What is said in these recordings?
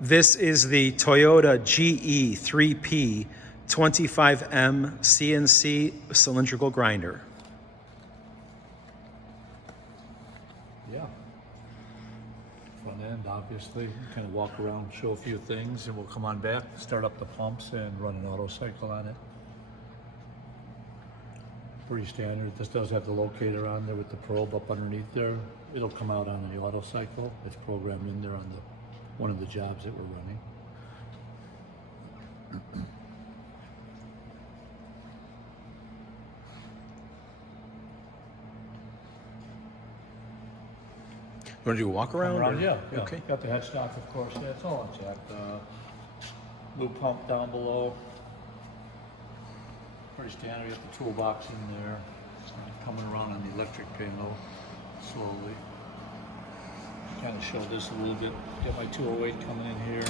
This is the Toyota GE3P-25M CNC cylindrical grinder. Yeah. Front end, obviously. Kind of walk around, show a few things, and we'll come on back, start up the pumps, and run an auto cycle on it. Pretty standard. This does have the locator on there with the probe up underneath there. It'll come out on the auto cycle. It's programmed in there on one of the jobs that we're running. You want to do a walk around? Yeah. Okay. Got the headstock, of course. That's all intact. Lube pump down below. Pretty standard. You got the toolbox in there. Coming around on the electric panel slowly. Kind of show this a little bit. Get my 208 coming in here.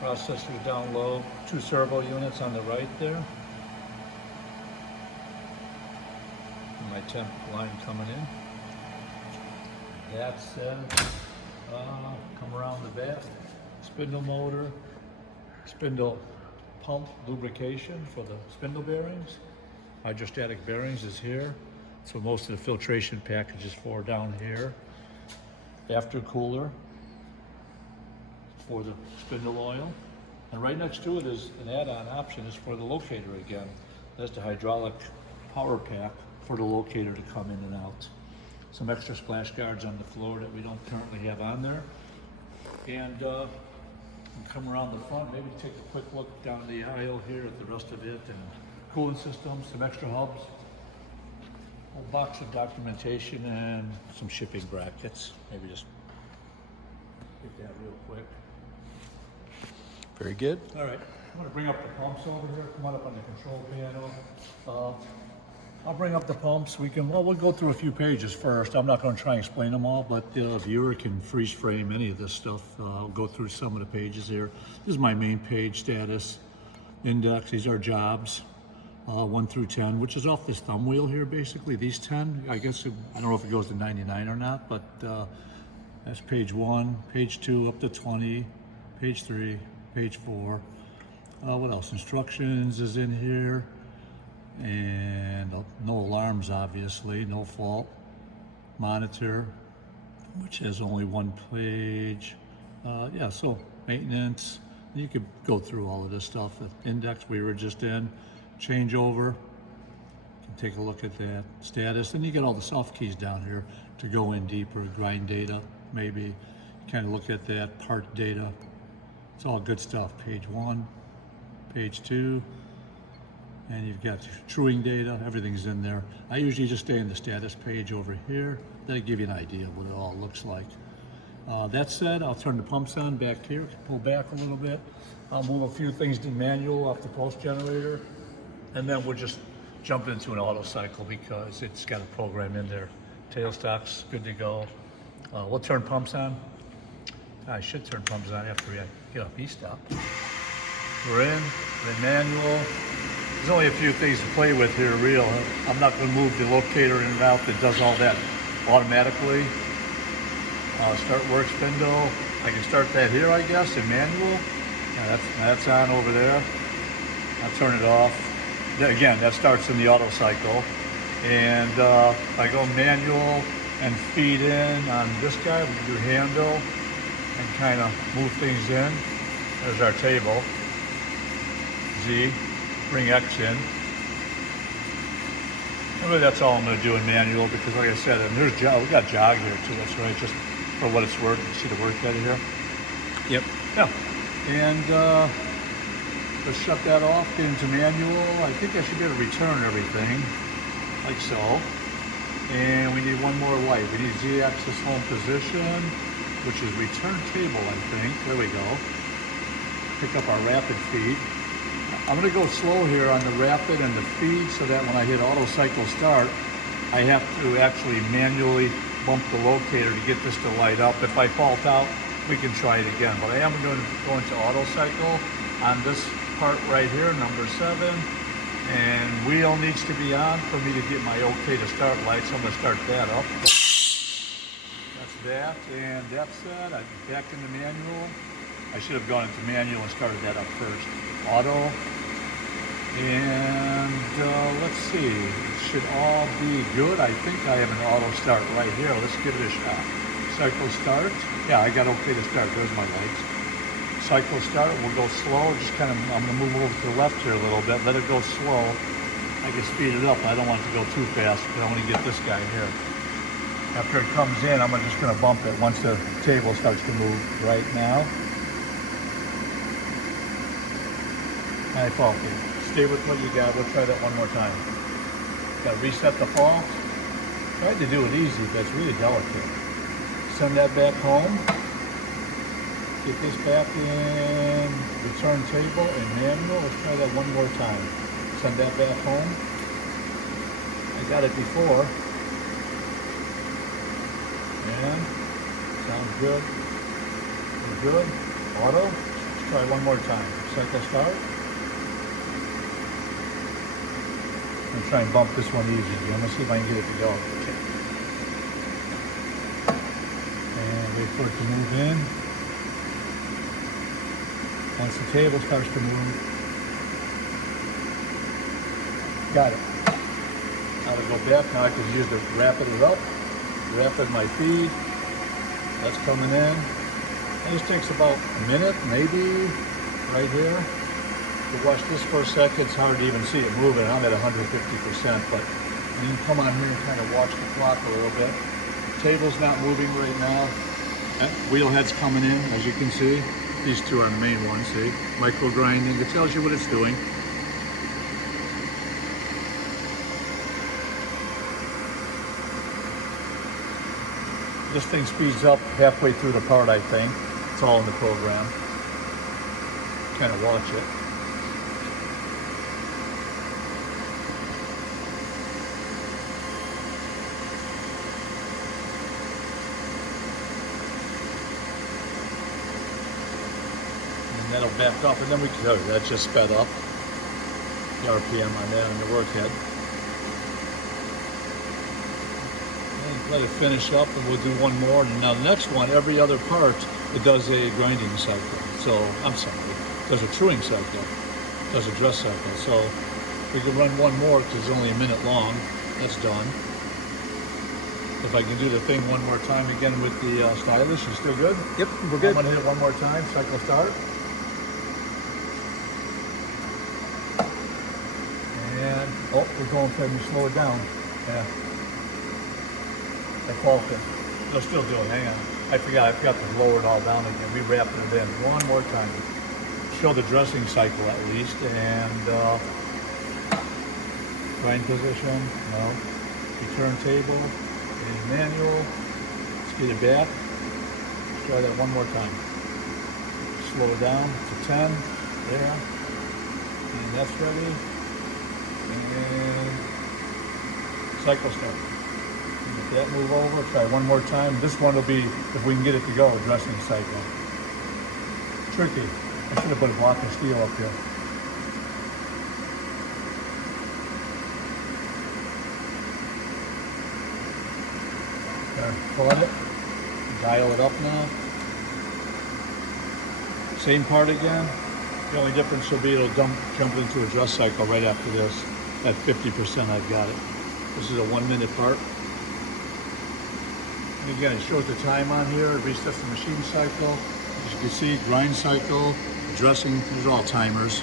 Processor down low. 2 servo units on the right there. And my temp line coming in. That said, come around the back. Spindle motor. Spindle pump lubrication for the spindle bearings. Hydrostatic bearings is here. So most of the filtration package is for down here. After cooler for the spindle oil. And right next to it is an add-on option is for the locator again. That's the hydraulic power pack for the locator to come in and out. Some extra splash guards on the floor that we don't currently have on there. And come around the front, maybe take a quick look down the aisle here at the rest of it, and cooling systems, some extra hubs. A box of documentation and some shipping brackets. Maybe just get that real quick. Very good. All right, I'm going to bring up the pumps over here. Come on up on the control panel. I'll bring up the pumps. We'll go through a few pages first. I'm not going to try and explain them all, but the viewer can freeze frame any of this stuff. I'll go through some of the pages here. This is my main page, status, index. These are jobs. 1 through 10, which is off this thumb wheel here, basically. These 10, I guess, I don't know if it goes to 99 or not, but that's page 1, page 2 up to 20, page 3, page 4. What else? Instructions is in here, and no alarms, obviously, no fault. Monitor, which has only 1 page. Yeah, so maintenance. You could go through all of this stuff. Index we were just in. Changeover, you can take a look at that. Status, and you get all the soft keys down here to go in deeper. Grind data, maybe kind of look at that. Part data, it's all good stuff. Page 1, page 2, and you've got truing data. Everything's in there. I usually just stay in the status page over here. That'll give you an idea of what it all looks like. That said, I'll turn the pumps on back here. Pull back a little bit. I'll move a few things to manual off the pulse generator. And then we'll just jump into an auto cycle because it's got a program in there. Tailstock's good to go. We'll turn pumps on. I should turn pumps on after we get off E-stop. We're in manual. There's only a few things to play with here, real. I'm not going to move the locator in and out that does all that automatically. Start work spindle. I can start that here, I guess, in manual. That's on over there. I'll turn it off. Again, that starts in the auto cycle. And I go manual and feed in on this guy. We can do handle and kind of move things in. There's our table. Z, bring X in. And really that's all I'm going to do in manual because like I said, and there's jog. We got jog here too, that's right, just for what it's worth. You see the work out here? Yep. Yeah. And let's shut that off, get into manual. I think I should be able to return everything, like so. And we need one more light. We need Z-axis home position, which is return table, I think. There we go. Pick up our rapid feed. I'm gonna go slow here on the rapid and the feed so that when I hit auto cycle start, I have to actually manually bump the locator to get this to light up. If I fault out, we can try it again. But I am going to go into auto cycle on this part right here, number 7, and wheel needs to be on for me to get my okay to start light, so I'm going to start that up. That's that, and that's it. I'm back in the manual. I should have gone into manual and started that up first. Auto. And let's see, it should all be good. I think I have an auto start right here. Let's give it a shot. Cycle start. Yeah, I got okay to start. There's my lights. Cycle start. We'll go slow. Just kind of, I'm going to move over to the left here a little bit. Let it go slow. I can speed it up. I don't want it to go too fast because I want to get this guy here. After it comes in, I'm just going to bump it once the table starts to move right now. I faulted. Stay with what you got. We'll try that one more time. Got to reset the fault. Tried to do it easy, but it's really delicate. Send that back home. Get this back in return table and manual. Let's try that one more time. Send that back home. I got it before. And sounds good. We're good. Auto. Let's try one more time. Cycle start. I'm gonna try and bump this one easy. I'm gonna see if I can get it to go. And wait for it to move in. Once the table starts to move. Got it. Now to go back, now I can use the rapid it up. Rapid my feed. That's coming in. This takes about a minute, maybe, right here. To watch this for a second, it's hard to even see it moving. I'm at 150%, but you can come on here and kind of watch the clock a little bit. Table's not moving right now. Wheel head's coming in, as you can see. These two are the main ones, see? Micro grinding, it tells you what it's doing. This thing speeds up halfway through the part, I think. It's all in the program. Kind of watch it. That'll back up, and then we can, that just sped up. The RPM on that on the work head. And let it finish up, and we'll do one more. And now the next one, every other part, it does a grinding cycle. So, I'm sorry, it does a truing cycle, it does a dress cycle. So, we can run one more because it's only a minute long. That's done. If I can do the thing one more time again with the stylus, you still good? Yep, we're good. I'm gonna hit it one more time, cycle start. And, oh, we're going for me, slow it down. Yeah. I faulted. No, still doing, hang on. I forgot to lower it all down again. We wrapped it in one more time. Show the dressing cycle at least, and grind position, no. Return table, and manual. Let's get it back. Let's try that one more time. Slow it down to 10, there. And that's ready. And cycle start. Let that move over, try one more time. This one will be, if we can get it to go, a dressing cycle. Tricky. I should have put a block of steel up here. There, pull it. Dial it up now. Same part again. The only difference will be it'll jump into a dress cycle right after this. At 50% I've got it. This is a 1 minute part. And again, it shows the time on here. It resets the machine cycle. As you can see, grind cycle, dressing, these are all timers.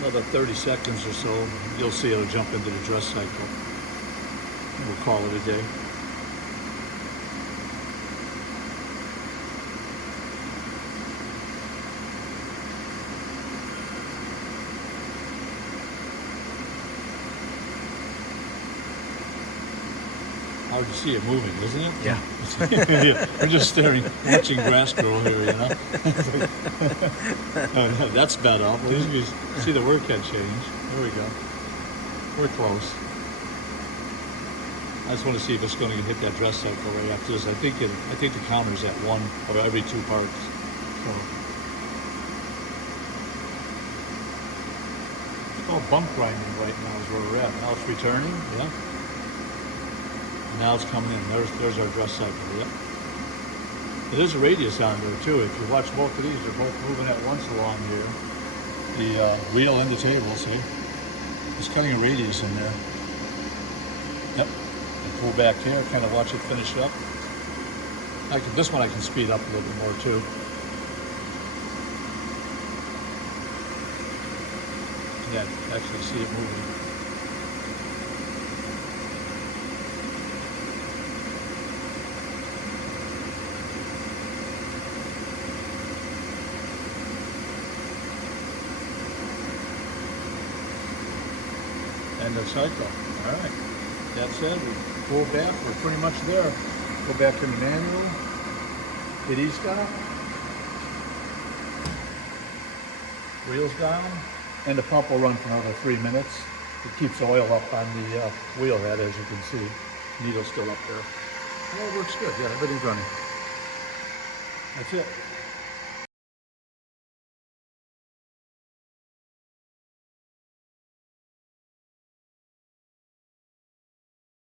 Another 30 seconds or so, you'll see it'll jump into the dress cycle. And we'll call it a day. Hard to see it moving, isn't it? Yeah. We're just staring, watching grass grow here, you know? That's sped up. You see the work head change. There we go. We're close. I just want to see if it's going to hit that dress cycle right after this. I think the counter's at 1 or every 2 parts. So called bump grinding right now is where we're at. Now it's returning, yeah. And now it's coming in. There's our dress cycle, yeah. There's a radius on there too. If you watch both of these, they're both moving at once along here. The wheel and the table, see? It's cutting a radius in there. Yep. And pull back here, kind of watch it finish up. This one I can speed up a little bit more too. Yeah, actually see it moving. End of cycle. All right. That's it. We pull back. We're pretty much there. Go back to the manual. Hit E-stop. Wheels down. And the pump will run for another 3 minutes. It keeps oil up on the wheel head, as you can see. Needle's still up there. Well, it works good. Yeah, everything's running. That's it.